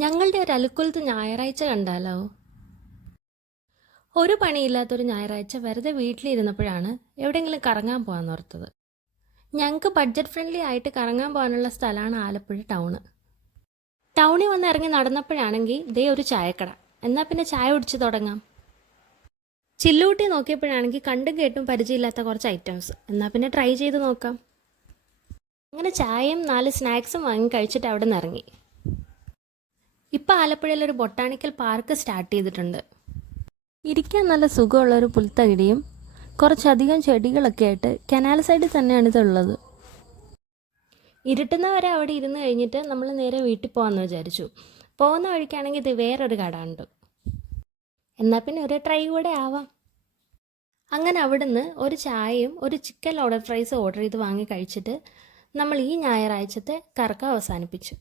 ഞങ്ങളുടെ ഒരു അലുക്കുലത്ത് ഞായറാഴ്ച കണ്ടാലോ? ഒരു പണിയില്ലാത്തൊരു ഞായറാഴ്ച വെറുതെ വീട്ടിലിരുന്നപ്പോഴാണ് എവിടെയെങ്കിലും കറങ്ങാൻ പോകാൻ ഓർത്തത്. ഞങ്ങൾക്ക് ബഡ്ജറ്റ് ഫ്രണ്ട്ലി ആയിട്ട് കറങ്ങാൻ പോകാനുള്ള സ്ഥലമാണ് ആലപ്പുഴ ടൗണ്. ടൗണിൽ വന്ന് ഇറങ്ങി നടന്നപ്പോഴാണെങ്കിൽ ദേ ഒരു ചായക്കട. എന്നാൽ പിന്നെ ചായ കുടിച്ച് തുടങ്ങാം. ചില്ലൂട്ടി നോക്കിയപ്പോഴാണെങ്കിൽ കണ്ടും കേട്ടും പരിചയമില്ലാത്ത കുറച്ച് ഐറ്റംസ്. എന്നാൽ പിന്നെ ട്രൈ ചെയ്ത് നോക്കാം. അങ്ങനെ ചായയും 4 സ്നാക്സും വാങ്ങി കഴിച്ചിട്ട് അവിടെ നിന്ന് ഇറങ്ങി. ഇപ്പോൾ ആലപ്പുഴയിൽ ഒരു ബൊട്ടാണിക്കൽ പാർക്ക് സ്റ്റാർട്ട് ചെയ്തിട്ടുണ്ട്. ഇരിക്കാൻ നല്ല സുഖമുള്ളൊരു പുൽത്തകിടിയും കുറച്ചധികം ചെടികളൊക്കെ ആയിട്ട് കനാൽ സൈഡിൽ തന്നെയാണ് ഇതുള്ളത്. ഇരുട്ടുന്നവരെ അവിടെ ഇരുന്ന് കഴിഞ്ഞിട്ട് നമ്മൾ നേരെ വീട്ടിൽ പോകാമെന്ന് വിചാരിച്ചു. പോകുന്ന വഴിക്കാണെങ്കിൽ ഇത് വേറൊരു കട ഉണ്ട്. എന്നാൽ പിന്നെ ഒരു ട്രൈ കൂടെ ആവാം. അങ്ങനെ അവിടുന്ന് ഒരു ചായയും ഒരു ചിക്കൻ ലോഡഡ് ഫ്രൈസ് ഓർഡർ ചെയ്ത് വാങ്ങി കഴിച്ചിട്ട് നമ്മൾ ഈ ഞായറാഴ്ചത്തെ കറക്കം അവസാനിപ്പിച്ചു.